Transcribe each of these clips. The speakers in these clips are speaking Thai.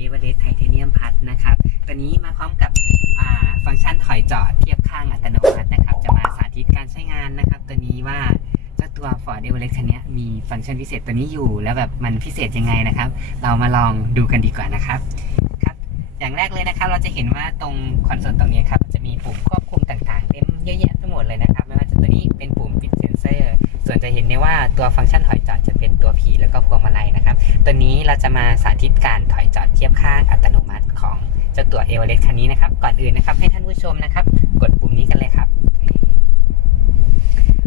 Everest Titanium Plus นะครับ ตัวนี้มาพร้อมกับฟังก์ชันถอยจอดเทียบข้างอัตโนมัตินะครับ จะมาสาธิตการใช้งานนะครับ ตัวนี้ว่าเจ้าตัว Ford Everest คันนี้มีฟังก์ชันพิเศษตัวนี้อยู่ แล้วแบบมันพิเศษยังไงนะครับ เรามาลองดูกันดีกว่านะครับครับ อย่างแรกเลยนะครับ เราจะเห็นว่าตรงคอนโซลตรงนี้ครับจะมีปุ่มควบคุมต่างๆ เต็มเยอะแยะไปหมดเลยนะครับไม่ว่า ส่วนจะเห็นได้ว่าตัวฟังก์ชันถอยจอดจะเป็นตัว P แล้วก็พวงมาลัยนะครับ ตัวนี้เราจะมาสาธิตการถอยจอดเทียบข้างอัตโนมัติของเจ้าตัวเอเวอเรสต์คันนี้นะครับ ก่อนอื่นนะครับให้ท่านผู้ชมนะครับ กดปุ่มนี้กันเลยครับ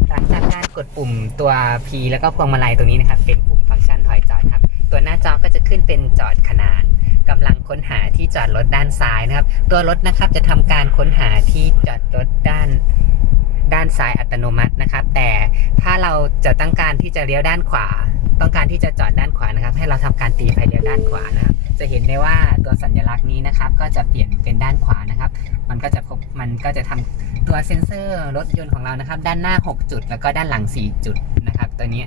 หลังจากการกดปุ่มตัว P แล้วก็พวงมาลัยตัวนี้นะครับ เป็นปุ่มฟังก์ชันถอยจอดครับ ตัวหน้าจอก็จะขึ้นเป็นจอดขนานกำลังค้นหาที่จอดรถด้านซ้ายนะครับ ตัวรถนะครับจะทำการค้นหาที่จอดรถด้าน ด้านซ้ายอัตโนมัตินะครับ แต่ถ้าเราจะต้องการที่จะเลี้ยวด้านขวา ต้องการที่จะจอดด้านขวานะครับ ให้เราทำการตีไฟเลี้ยวด้านขวานะครับ จะเห็นได้ว่าตัวสัญลักษณ์นี้นะครับ ก็จะเปลี่ยนเป็นด้านขวานะครับ มันก็จะพบมันก็จะทำตัวเซ็นเซอร์รถยนต์ของเรานะครับ ด้านหน้า 6 จุด แล้วก็ด้านหลัง 4 จุดนะครับ ตัวนี้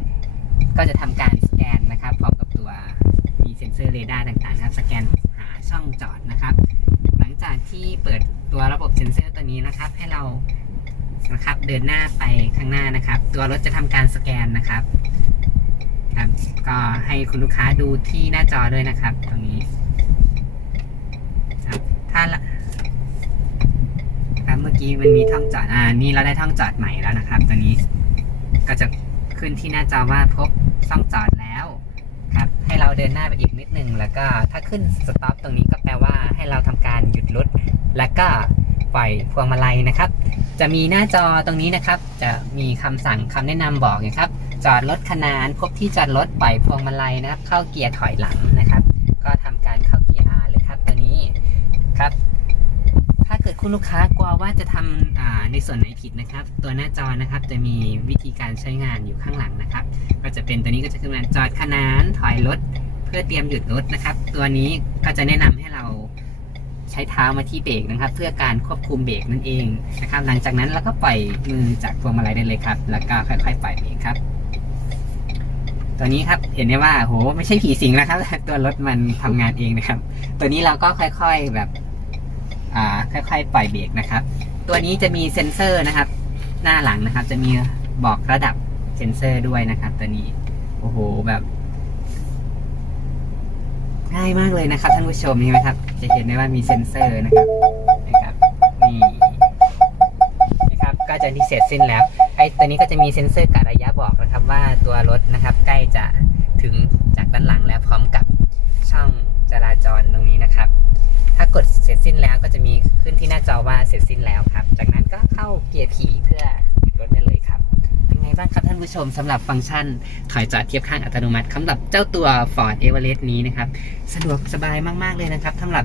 ก็จะทำการสแกนนะครับพร้อมกับตัวมีเซ็นเซอร์เรดาร์ต่างๆนะครับสแกนหาช่องจอดนะครับ หลังจากที่เปิดตัวระบบเซ็นเซอร์ตัวนี้นะครับ ให้เรา นะครับ เดินหน้าไปข้างหน้านะครับ ตัวรถจะทำการสแกนนะครับครับ ก็ให้คุณลูกค้าดูที่หน้าจอด้วยนะครับ ตรงนี้ครับถ้าละครับเมื่อกี้มันมีท่องจอดอ่านี่เราได้ท่องจอดใหม่แล้วนะครับ ตัวนี้ก็จะขึ้นที่หน้าจอว่าพบช่องจอดแล้วครับ ให้เราเดินหน้าไปอีกนิดนึงแล้วก็ถ้าขึ้นสต็อปตรงนี้ก็แปลว่าให้เราทำการหยุดรถแล้วก็ปล่อยพวงมาลัยนะครับ จะมีหน้าจอตรงนี้นะครับ จะมีคำสั่งคำแนะนำบอกนะครับ จอดรถขนานพบที่จอดรถปล่อยพวงมาลัยนะครับ เข้าเกียร์ถอยหลังนะครับ ก็ทำการเข้าเกียร์ R เลยครับตัวนี้ครับ ถ้าเกิดคุณลูกค้ากลัวว่าจะทำอ่าในส่วนไหนผิดนะครับ ตัวหน้าจอนะครับจะมีวิธีการใช้งานอยู่ข้างหลังนะครับ ก็จะเป็นตัวนี้ก็จะขึ้นมาจอดขนานถอยรถเพื่อเตรียมหยุดรถนะครับ ตัวนี้ก็จะแนะนำให้เรา ใช้เท้ามาที่เบรกนะครับ เพื่อการควบคุมเบรกนั่นเองนะครับ หลังจากนั้นเราก็ปล่อยมือจากพวงมาลัยได้เลยครับ แล้วก็ค่อยๆปล่อยเบรกครับ ตัวนี้ครับเห็นได้ว่าโหไม่ใช่ผีสิงแล้วครับ ตัวรถมันทำงานเองนะครับ ตัวนี้เราก็ค่อยๆแบบอ่าค่อย ๆ ปล่อยเบรกนะครับ ตัวนี้จะมีเซ็นเซอร์นะครับ หน้าหลังนะครับ จะมีบอกระดับเซ็นเซอร์ด้วยนะครับ ตัวนี้โอ้โหแบบ ง่ายมากเลยนะครับท่านผู้ชมนี่ไหมครับ จะเห็นได้ว่ามีเซ็นเซอร์นะครับนะครับนี่นะครับก็จะที่เสร็จสิ้นแล้วไอ้ตัวนี้ก็จะมีเซ็นเซอร์กะระยะบอกนะครับว่าตัวรถนะครับใกล้จะถึงจากด้านหลังแล้วพร้อมกับช่องจราจรตรงนี้นะครับ ถ้ากดเสร็จสิ้นแล้วก็จะมีขึ้นที่หน้าจอว่าเสร็จสิ้นแล้วครับ จากนั้นก็เข้าเกียร์ P บ้างครับท่านผู้ชมสำหรับฟังก์ชันถอยจอดเทียบข้างอัตโนมัติสำหรับเจ้าตัว Ford Everest นี้นะครับ สะดวกสบายมากๆเลยนะครับสำหรับ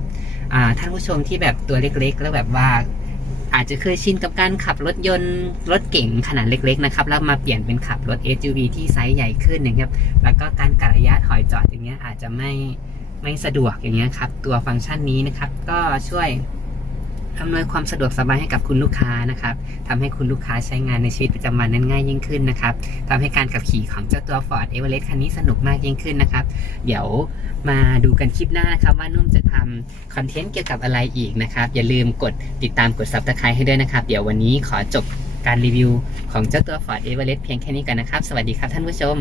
ท่านผู้ชมที่แบบตัวเล็กๆ แล้วแบบว่าอาจจะเคยชินกับการขับรถยนต์รถเก๋งขนาดเล็กๆนะครับแล้วมาเปลี่ยนเป็นขับรถ SUV ที่ไซส์ใหญ่ขึ้นนะครับแล้วก็การกะระยะถอยจอดอย่างเงี้ยอาจจะไม่ไม่สะดวกอย่างเงี้ยครับตัวฟังก์ชันนี้นะครับก็ช่วย อำนวยความสะดวกสบายให้กับคุณลูกค้านะครับทำให้คุณลูกค้าใช้งานในชีวิตประจำวันนั้นง่ายยิ่งขึ้นนะครับทำให้การขับขี่ของเจ้าตัว Ford Everest คันนี้สนุกมากยิ่งขึ้นนะครับ เดี๋ยวมาดูกันคลิปหน้านะครับ ว่านุ่มจะทำคอนเทนต์เกี่ยวกับอะไรอีกนะครับ อย่าลืมกดติดตามกด subscribe ให้ด้วยนะครับ เดี๋ยววันนี้ขอจบการรีวิวของเจ้าตัว Ford Everest เพียงแค่นี้กันนะครับ สวัสดีครับท่านผู้ชม